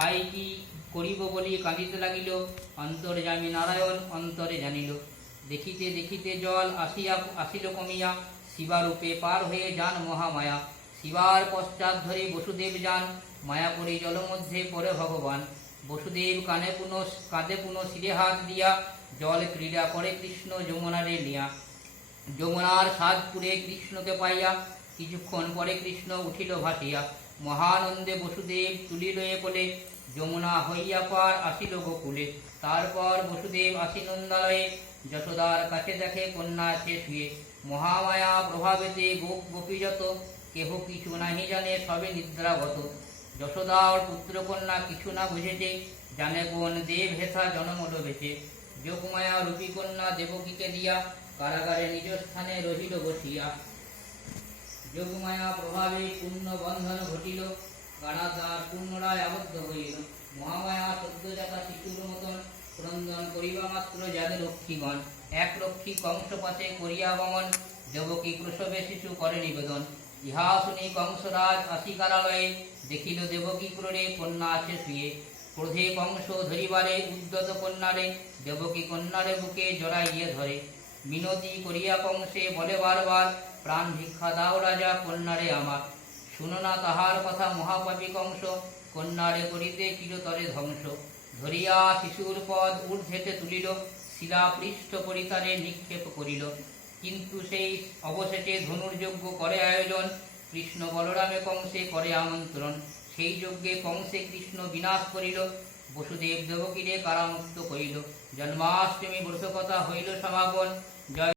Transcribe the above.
High কি করিব বলি কাঁদিতে লাগিল অন্তর্যামী নারায়ণ, অন্তরে জানিল, দেখিতে দেখিতে জল আসিয়া, আসিল কমিয়া, শিবারূপে পার হয়ে যান মহামায়া। শিবার পশ্চাৎ ধরে বসুদেব যান, মায়াপুরী জলমধ্যে পরে ভগবান। বসুদেব কানে পুনঃ কাঁধে পুনঃ শিরে হাত দিয়া জল ক্রীড়া করে কৃষ্ণ যমুনারে নিয়া। যমুনার সাজপুরে কৃষ্ণকে পাইয়া, কিছুক্ষণ পরে কৃষ্ণ উঠিল ভাসিয়া। মহানন্দে বসুদেব তুলিল এ কোলে, যমুনা হইয়া পার আসিল গোকুলে। তারপর বসুদেব আসি নন্দালয়ে, যশোদার কাছে দেখে কন্যা আছে শুয়ে। মহামায়া প্রভাবেতে গোপ গোপী যত, কেহ কিছু নাহি জানে সবে নিদ্রাগত যশোদার পুত্রকন্যা কিছু না বুঝেছে, জানে কোন দেব হেসা জনমল বেছে যোগমায়া রূপী কন্যা দেবকীকে দিয়া কারাগারে নিজ স্থানে রহিল বসিয়া। যোগমায়া প্রভাবে বন্ধন ঘটিল কারাগার পুনরায় আবদ্ধ হইল। মহামায়া সদ্যজাতা শিশুর মতন ক্রন্দন করিবা মাত্র যাদের রক্ষীগণ এক রক্ষী কংস পাশে করিয়া গমন, দেবকী প্রসবে শিশু করে নিবেদন। ইহা শুনি কংসরাজ আসি কারালয়ে দেখিল দেবকী ক্রোড়ে কন্যা আছে শুয়ে। ক্রোধে কংস ধরিবারে উদ্যত কন্যারে, দেবকী কন্যারে বুকে জড়াইয়ে ধরে। মিনতি করিয়া কংসে বলে বারবার প্রাণ ভিক্ষা দাও রাজা কন্যারে আমার। শুনো না তাহার কথা মহাপাপী কংস, কন্যারে করিতে চিরতরে ধ্বংস। ধরিয়া শিশুর পদ ঊর্ধ্বেতে তুলিল শিলা পৃষ্ঠ পরিতারে নিক্ষেপ করিল। কিন্তু সেই অবশেষে ধনুর্যজ্ঞ করে আয়োজন, কৃষ্ণ বলরামে কংসে করে আমন্ত্রণ। সেই যজ্ঞে কংসে কৃষ্ণ বিনাশ করিল, বসুদেব দেবকীরে কারামুক্ত করিল। জন্মাষ্টমী ব্রতকথা হইল সমাপন। জয়